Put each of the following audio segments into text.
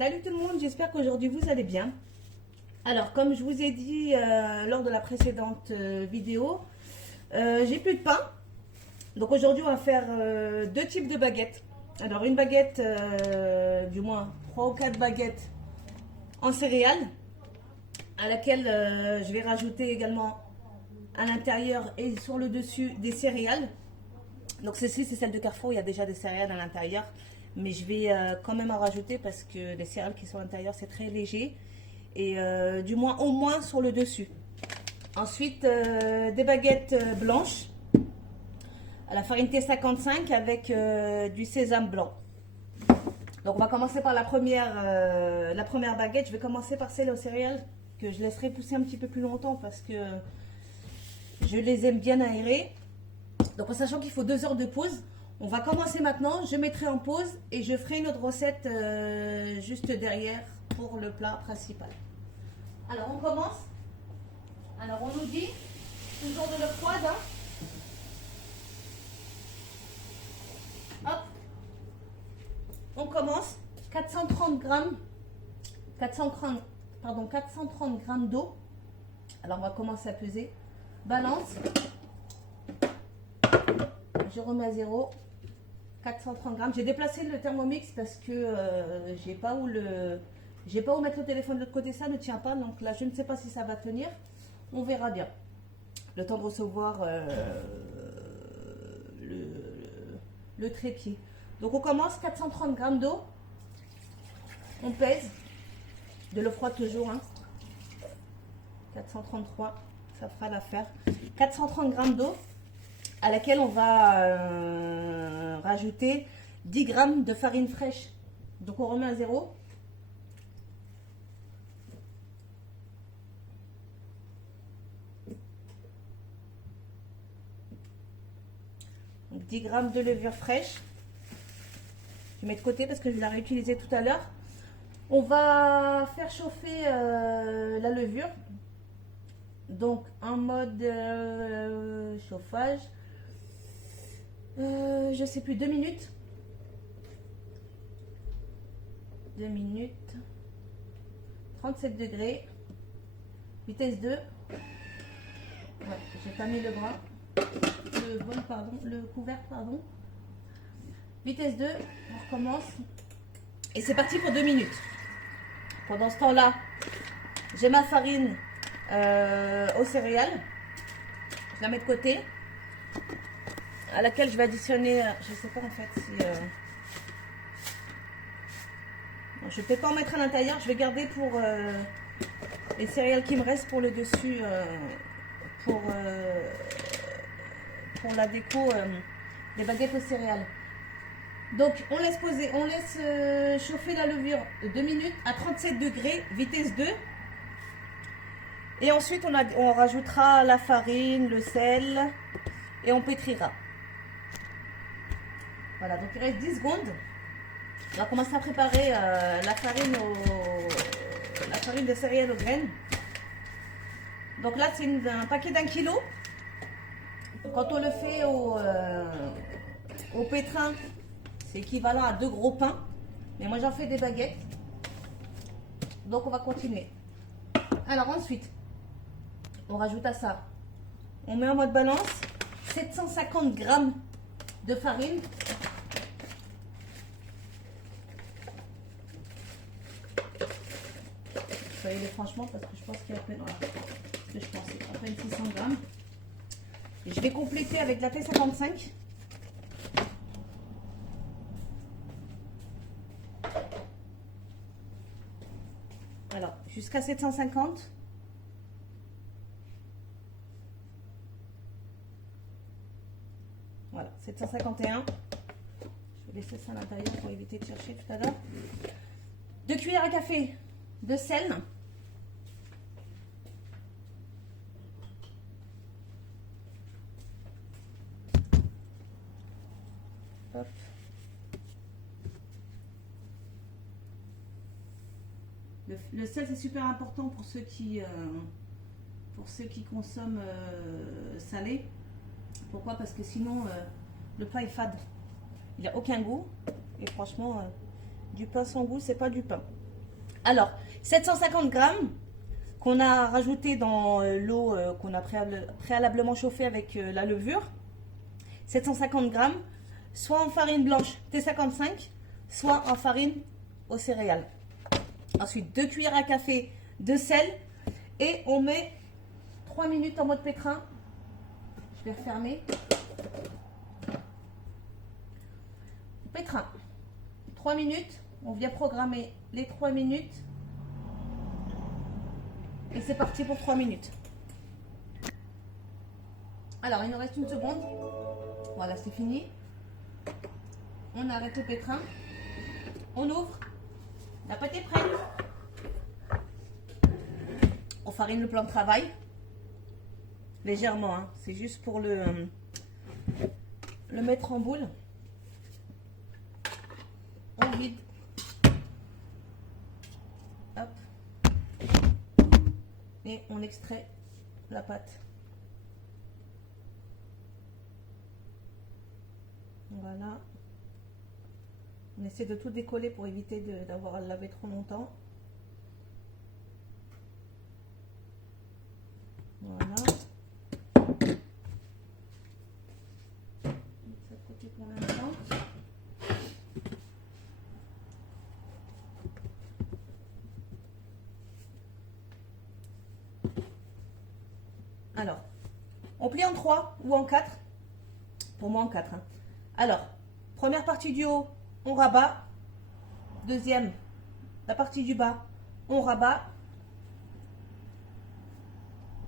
Salut tout le monde, j'espère qu'aujourd'hui vous allez bien. Alors, comme je vous ai dit lors de la précédente vidéo, j'ai plus de pain. Donc aujourd'hui, on va faire deux types de baguettes. Alors, une baguette, du moins 3 ou 4 baguettes en céréales, à laquelle je vais rajouter également à l'intérieur et sur le dessus des céréales. Donc ceci, c'est celle de Carrefour, il y a déjà des céréales à l'intérieur. Mais je vais quand même en rajouter parce que les céréales qui sont à l'intérieur, c'est très léger. Et du moins, au moins sur le dessus. Ensuite, des baguettes blanches à la farine T55 avec du sésame blanc. Donc on va commencer par la première baguette. Je vais commencer par celle aux céréales que je laisserai pousser un petit peu plus longtemps parce que je les aime bien aérées. Donc en sachant qu'il faut 2 heures de pause, on va commencer maintenant. Je mettrai en pause et je ferai une autre recette juste derrière pour le plat principal. Alors on commence. Alors on nous dit toujours de l'eau froide. Hop. On commence. 430 grammes d'eau. Alors on va commencer à peser. Balance. Je remets à 0. 430 grammes. J'ai déplacé le Thermomix parce que j'ai pas où mettre le téléphone de l'autre côté, ça ne tient pas. Donc là, je ne sais pas si ça va tenir. On verra bien. Le temps de recevoir le trépied. Donc on commence, 430 grammes d'eau. On pèse. De l'eau froide toujours. 433, ça fera l'affaire. 430 grammes d'eau à laquelle on va rajouter 10 grammes de farine fraîche. Donc on remet à 0. Donc 10 grammes de levure fraîche. Je mets de côté parce que je vais la réutiliser tout à l'heure. On va faire chauffer la levure. Donc en mode chauffage. Je sais plus, 2 minutes. 2 minutes. 37 degrés. Vitesse 2. Ouais, j'ai pas mis le bras. Le couvercle, pardon. Vitesse 2, on recommence. Et c'est parti pour 2 minutes. Pendant ce temps-là, j'ai ma farine aux céréales. Je la mets de côté. À laquelle je vais additionner, je sais pas en fait si... je vais peut-être pas en mettre à l'intérieur. Je vais garder pour les céréales qui me restent pour le dessus, pour la déco des baguettes aux céréales. Donc on laisse poser, on laisse chauffer la levure 2 minutes à 37 degrés, vitesse 2. Et ensuite on rajoutera la farine, le sel et on pétrira. Voilà, donc il reste 10 secondes. On va commencer à préparer la farine de céréales aux graines. Donc là c'est un paquet d'1 kilo. Quand on le fait au pétrin, c'est équivalent à 2 gros pains. Mais moi j'en fais des baguettes. Donc on va continuer. Alors ensuite, on rajoute à ça. On met en mode balance 750 grammes de farine. Soyez-les franchement parce que je pense qu'il y a à peine, voilà, ce que je pensais, à peine 600 grammes. Et je vais compléter avec la T55. Alors, jusqu'à 750. Voilà, 751. Je vais laisser ça à l'intérieur pour éviter de chercher tout à l'heure. 2 cuillères à café de sel. Hop. Le sel, c'est super important pour ceux qui consomment salé. Pourquoi? Parce que sinon, le plat est fade. Il n'a aucun goût. Et franchement, du pain sans goût, c'est pas du pain. Alors, 750 grammes qu'on a rajouté dans l'eau qu'on a préalablement chauffée avec la levure. 750 grammes, soit en farine blanche T55, soit en farine aux céréales. Ensuite, 2 cuillères à café de sel et on met 3 minutes en mode pétrin. Je vais refermer. Pétrin. 3 minutes. On vient programmer les 3 minutes. Et c'est parti pour 3 minutes. Alors, il nous reste une seconde. Voilà, c'est fini. On arrête le pétrin. On ouvre. La pâte est prête. On farine le plan de travail. Légèrement, hein. C'est juste pour le mettre en boule. On vide. Hop. Et on extrait la pâte. Voilà. On essaie de tout décoller pour éviter d'avoir à le laver trop longtemps. Voilà. Ça de côté pour l'instant. Alors, on plie en 3 ou en 4. Pour moi en 4. Hein. Alors, première partie du haut, on rabat. Deuxième, la partie du bas, on rabat.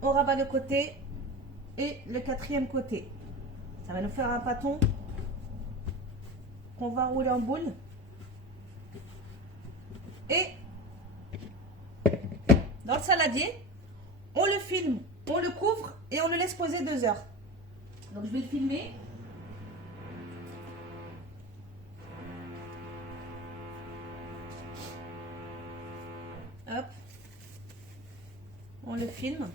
On rabat le côté et le quatrième côté. Ça va nous faire un pâton qu'on va rouler en boule. Et dans le saladier, on le filme, on le couvre et on le laisse poser 2 heures. Donc je vais le filmer. Hop. On le filme.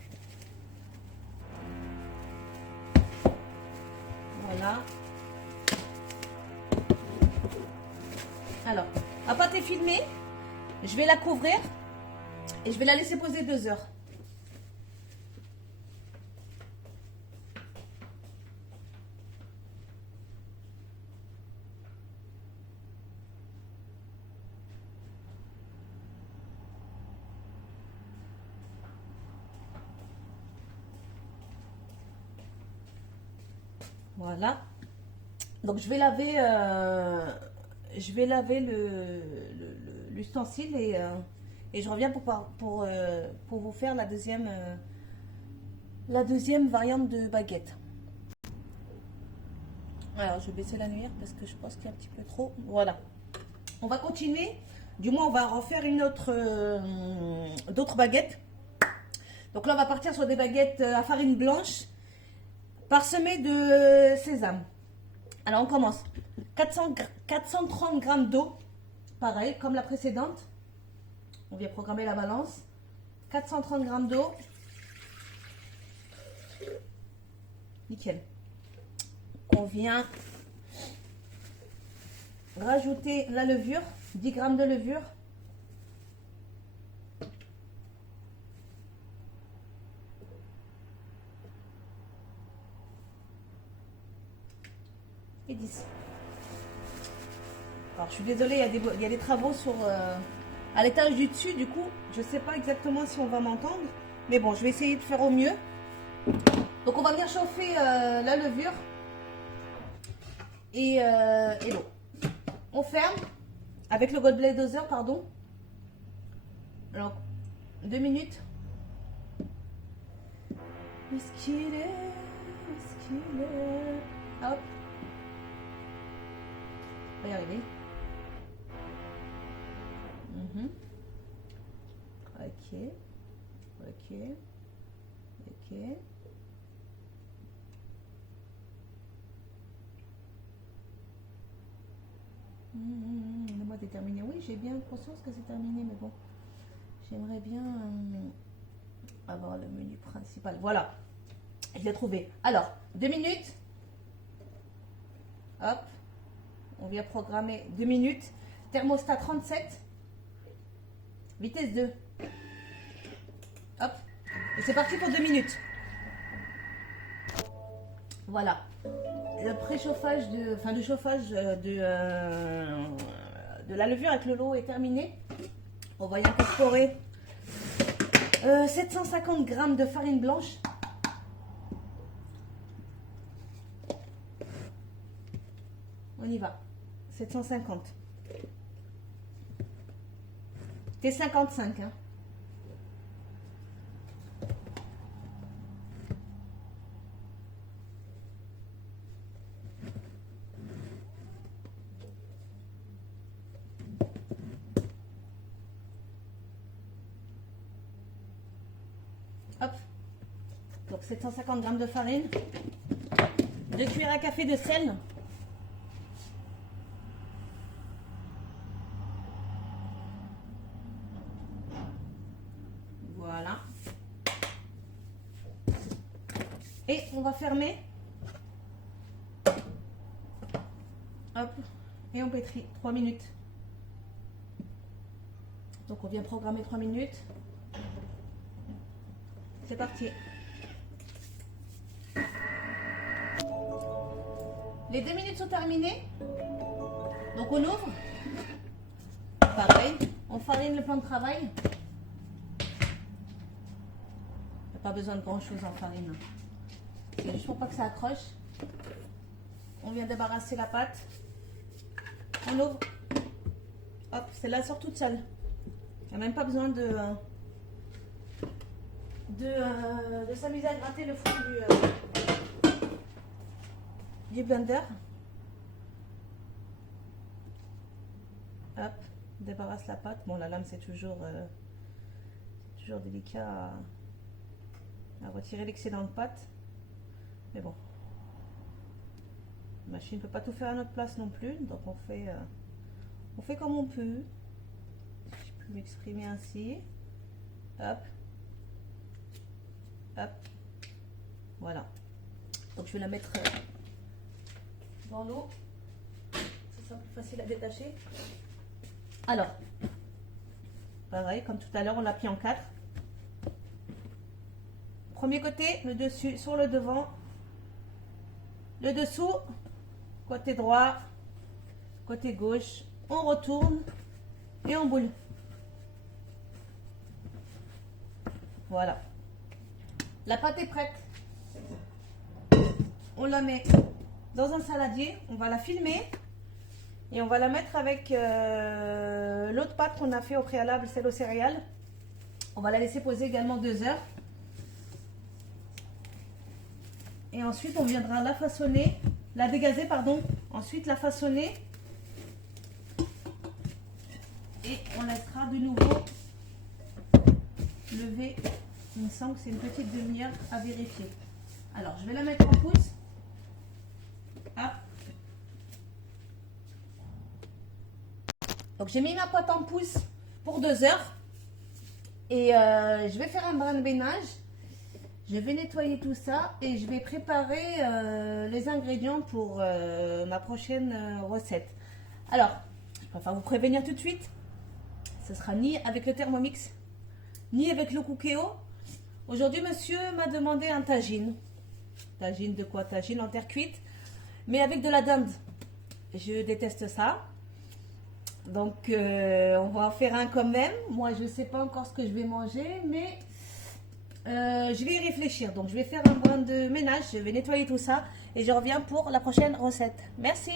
Voilà. Alors, la pâte est filmée. Je vais la couvrir et je vais la laisser poser 2 heures. Voilà. Donc je vais laver l'ustensile et je reviens pour vous faire la deuxième variante de baguette. Alors je vais baisser la lumière parce que je pense qu'il y a un petit peu trop. Voilà. On va continuer. Du moins on va refaire d'autres baguettes. Donc là on va partir sur des baguettes à farine blanche parsemées de sésame. Alors on commence. 430 g d'eau, pareil comme la précédente. On vient programmer la balance. 430 g d'eau. Nickel. On vient rajouter la levure, 10 g de levure. Et 10. Alors je suis désolée, il y a des travaux à l'étage du dessus, du coup je ne sais pas exactement si on va m'entendre, mais bon, je vais essayer de faire au mieux. Donc on va venir chauffer la levure et l'eau. On ferme avec le gold blade doser, pardon. Alors 2 minutes. Est-ce qu'il est hop. On va y arriver. Ok. Laisse-moi déterminer. Oui, j'ai bien conscience que c'est terminé, mais bon, j'aimerais bien avoir le menu principal. Voilà, je l'ai trouvé. Alors, 2 minutes. Hop. On vient programmer 2 minutes. Thermostat 37. Vitesse 2. Hop. Et c'est parti pour 2 minutes. Voilà. Le préchauffage, le chauffage de la levure avec le lot est terminé. On va y incorporer 750 g de farine blanche. On y va. 750. T'es 55. Hein. Hop. Donc 750 g de farine. 2 cuillères à café de sel. Voilà. Et on va fermer. Hop. Et on pétrit 3 minutes. Donc on vient programmer 3 minutes. C'est parti. Les 2 minutes sont terminées. Donc on ouvre. Pareil. On farine le plan de travail. Pas besoin de grand chose en farine. C'est juste pour pas que ça accroche. On vient débarrasser la pâte. On ouvre. Hop, celle-là sort toute seule. Il n'y a même pas besoin de s'amuser à gratter le fond du blender. Hop, on débarrasse la pâte. Bon, la lame c'est toujours délicat à retirer l'excédent de pâte, mais bon, la machine ne peut pas tout faire à notre place non plus, donc on fait comme on peut. Je peux m'exprimer ainsi. Hop, hop, voilà. Donc je vais la mettre dans l'eau, ça sera plus facile à détacher. Alors, pareil, comme tout à l'heure, on l'a pris en 4. Premier côté, le dessus sur le devant, le dessous, côté droit, côté gauche, on retourne et on boule. Voilà. La pâte est prête. On la met dans un saladier, on va la filmer et on va la mettre avec l'autre pâte qu'on a fait au préalable, celle aux céréales. On va la laisser poser également 2 heures. Et ensuite, on viendra la façonner, la dégazer, pardon. Ensuite, la façonner. Et on laissera de nouveau lever. Il me semble que c'est une petite demi-heure à vérifier. Alors, je vais la mettre en pouce. Hop. Donc, j'ai mis ma pâte en pouce pour 2 heures. Et je vais faire un brin de ménage. Je vais nettoyer tout ça et je vais préparer les ingrédients pour ma prochaine recette. Alors, je préfère vous prévenir tout de suite. Ce sera ni avec le Thermomix, ni avec le Cookéo. Aujourd'hui, monsieur m'a demandé un tagine. Tagine de quoi? Tagine en terre cuite, mais avec de la dinde. Je déteste ça. Donc, on va en faire un quand même. Moi, je ne sais pas encore ce que je vais manger, mais je vais y réfléchir. Donc, je vais faire un brin de ménage. Je vais nettoyer tout ça et je reviens pour la prochaine recette. Merci.